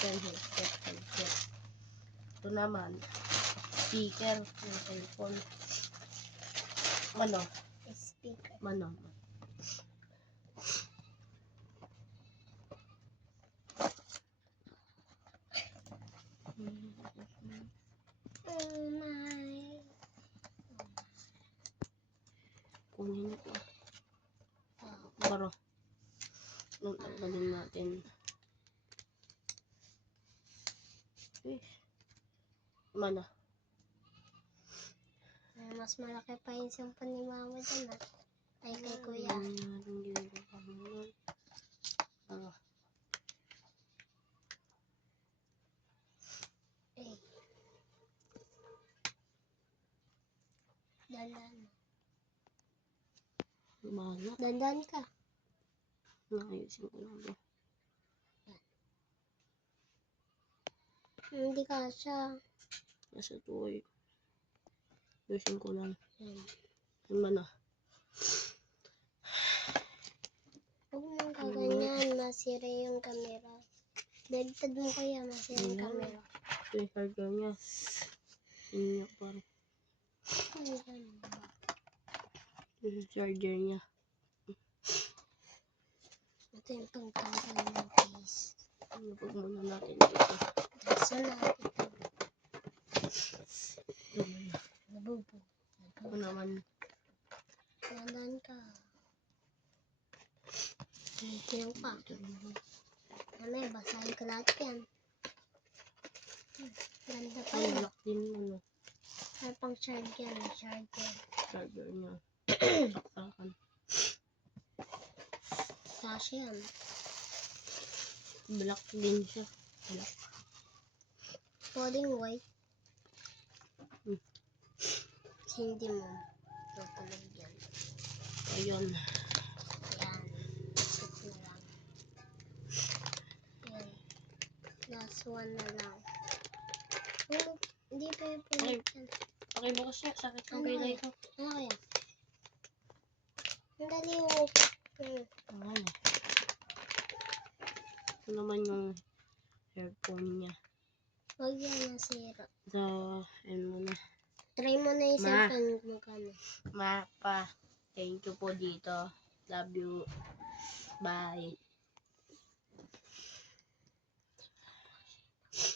Yan, headset. Ito naman, speaker ng cellphone. Ano? Speaker. Ano? Oh my. Kunin ito. Baro. Tanggalin natin. Mana? Mas malaki pa yung cellphone ni mama dyan ah. Ay kay kuya. Eh. Dandan. Mana? Dandan ka. Nakayusin ko lang ba? Hindi kasha. Nasa tuloy. Ayusin ko lang. Hmm. Mana? Huwag mong kaganyan. Masira yung camera. Dagtad mo kaya masira yung camera. Ito yung charger niya. Inyo parang. Ito yung charger niya. Ito yung pangtanggal ng case. Ilapag muna natin dito. Dasa na ito. Ito muna. Nabubo. Ito naman. Dandan ka. Ito pa. Ito naman. Mamaya, basahin ko lahat yan. Ganda pa Ay, yun. lock din ano. May pang charge yan. Charger. Charger niya. Saksakan. Kasha yan. Black din siya. Black. Pwedeng white. Hmm. Kasi hindi mo tutulog yan. Ayun. Yan. Sit na lang. Yan. Last one na lang. Oh, hindi pa yung pinag yan. Pakibukas siya. Sakit ng Ano kaila kaya? ito. Ano kaya? Ang dali mo. Ano? Ito naman yung earphone niya. Huwag yan nasira. So, ayun muna. Try mo na yung Ma. cellphone mo kami. Mapa. Thank you po dito. Love you. Bye.